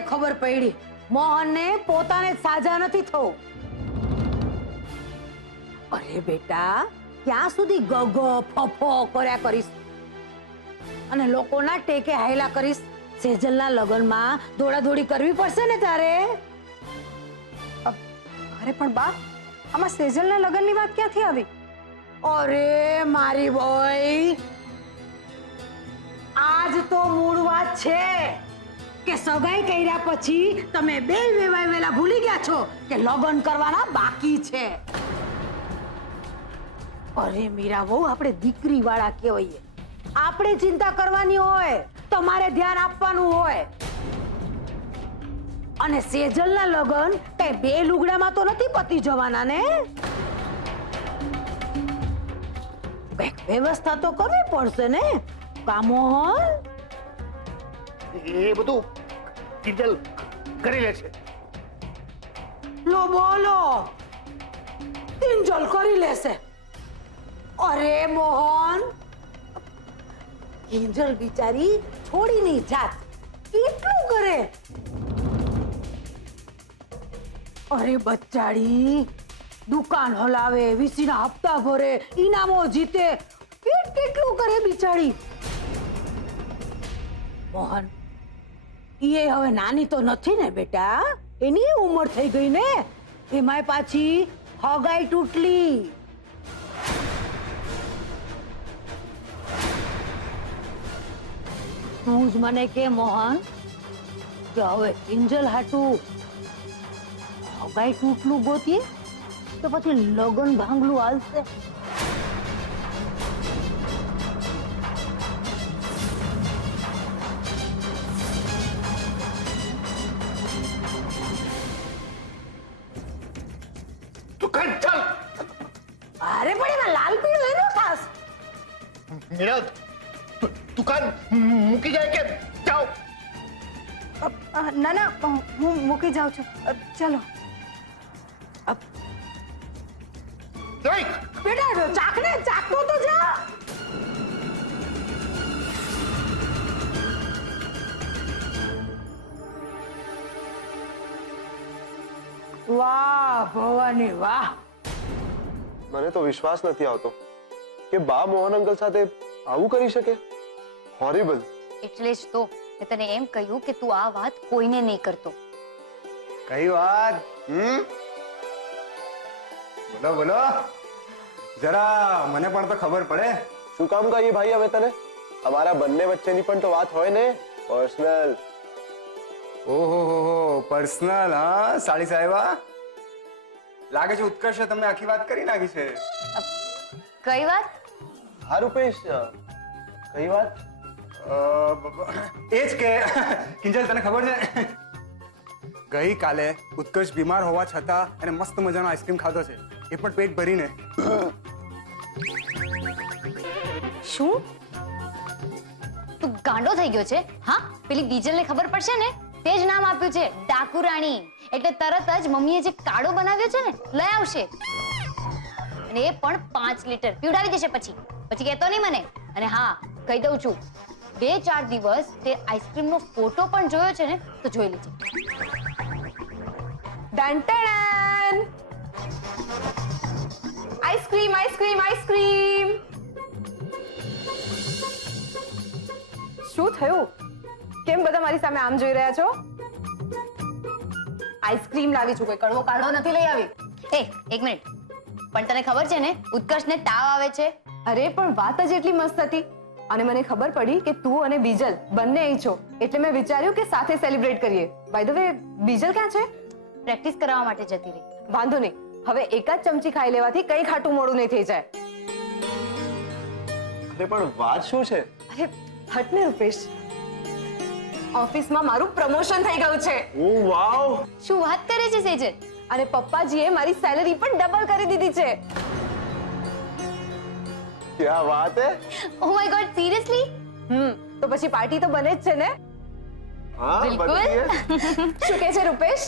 આજે ખબર પડી મોહનને પોતાને સાજા નથી થવું. અરે બેટા, ક્યાં સુધી ગગ ફફો કર્યા કરીશ અને લોકોના ટેકે હાયલા કરીશ? સેજલના લગ્નમાં દોડાદોડી કરવી પડશે ને તારે. અરે પણ બા, આમાં સેજલના લગ્નની વાત ક્યાંથી આવી? અરે મારી બોય, આજ તો મૂળ વાત છે કે સગાઈ કર્યા પછી તમે બે વેલા ભૂલી ગયા છો કે લગ્ન કરવાના બાકી છે. અરે મીરા વહુ, આપણે દીકરી વાળા કહેવાય, આપણે ચિંતા કરવાની હોય, તમારે ધ્યાન આપવાનું હોય. અને સેજલના લગ્ન કઈ બે લુગડામાં તો નથી પતી જવાના ને. કઈક વ્યવસ્થા તો કરવી પડશે ને કામોહન. એ બધું કિંજલ કરી લે છે. લો બોલો, કિંજલ કરી લેશે? અરે મોહન, કિંજલ બિચારી છોડીની જાત કેટલું કરે. અરે બચ્ચાડી, દુકાન હલાવે, વીસીના હપ્તા ભરે, ઇનામો જીતે, કેટલું કરે બિચારી. મોહન, એ હવે નાની તો નથી ને બેટા, એની ઉંમર થઈ ગઈ ને. એમાંય પાછી હગાઈ તૂટલી. તું જ મને કે મોહન કે હવે કિંજલ હાટું હગાઈ તૂટલું ગોતીએ તો પછી લગન ભાંગલું હાલશે? દુકાન ચાલ. અરે પણ એમાં લાલ પીળો એનો ખાસ. મીરા, દુકાન મૂકી જાય કે જાઓ? ના ના, હું મૂકી જાઉં છું. ચલો. બેટા ચાખને ચાખતો તો જા. વાહ ભવાની વાહ. મને તો વિશ્વાસ નથી આવતો કે બા મોહન અંકલ સાથે આવું કરી શકે. હોરિબલ. એટલે જ તો મેં તને એમ કહ્યું કે તું આ વાત કોઈને નહીં કરતો. કઈ વાત? બોલો બોલો, જરા મને પણ તો ખબર પડે. શું કામ કહીએ ભાઈ હવે તને? અમારા બંને વચ્ચેની પણ તો વાત હોય ને, પર્સનલ. ઓહો પર્સનલ. હા સાડી સાહેબા, લાગે છે ઉત્કર્ષે તમને આખી વાત કરી નાખી છે. કઈ વાત? હા રૂપેશ, કઈ વાત? એ જ કે કિંજલ, તને ખબર છે ગઈકાલે ઉત્કર્ષ બીમાર હોવા છતાં એને મસ્ત મજાનો આઈસ્ક્રીમ ખાધો છે, એ પણ પેટ ભરીને. શું તું ગાંડો થઈ ગયો છે? હા, પેલી બીજલને ખબર પડશે ને, તે જ નામ આપ્યું છે ડાકુ રાણી. એટલે તરત જ મમ્મીએ જે કાળો બનાવ્યો છે ને લઈ આવશે, અને એ પણ 5 લીટર પીવડાવી દેશે. પછી કહેતો નહીં મને. અને હા, કહી દઉં છું, 2-4 દિવસ તે આઈસ્ક્રીમનો ફોટો પણ જોયો છે ને તો જોઈ લેજે. Done ice cream ice cream ice cream. શું થયું? કેમ બધા મારી સામે આમ જોઈ રહ્યા છો? આઈસ્ક્રીમ લાવી છું, કોઈ કડવો કાઢો નથી લઈ આવી. એક મિનિટ, પણ તને ખબર છે ને ઉત્કર્ષને તાવ આવે છે? અરે પણ વાત જ એટલી મસ્ત હતી અને મને ખબર પડી કે તું અને બીજલ બંને અહીં છો, એટલે મેં વિચાર્યું કે સાથે સેલિબ્રેટ કરીએ. બાય ધ વે, બીજલ ક્યાં છે? પ્રેક્ટિસ કરવા માટે જતી રહી. વાંધો નહીં, હવે એક જ ચમચી ખાઈ લેવાથી કઈ ખાટું મોડું નહીં થઈ જાય. અરે પણ વાત શું છે? અરે હટ ને રૂપેશ, ઓફિસમાં મારું પ્રમોશન થઈ ગયું છે. ઓ વાવ! શું વાત કરે છે સેજલ? અને પપ્પાજીએ મારી સેલરી પણ ડબલ કરી દીધી છે. ક્યા વાત હે? Oh my God, seriously? તો પછી પાર્ટી તો બને જ છે ને? હા, બિલકુલ. બની ગઈ. શું કહે છે રૂપેશ?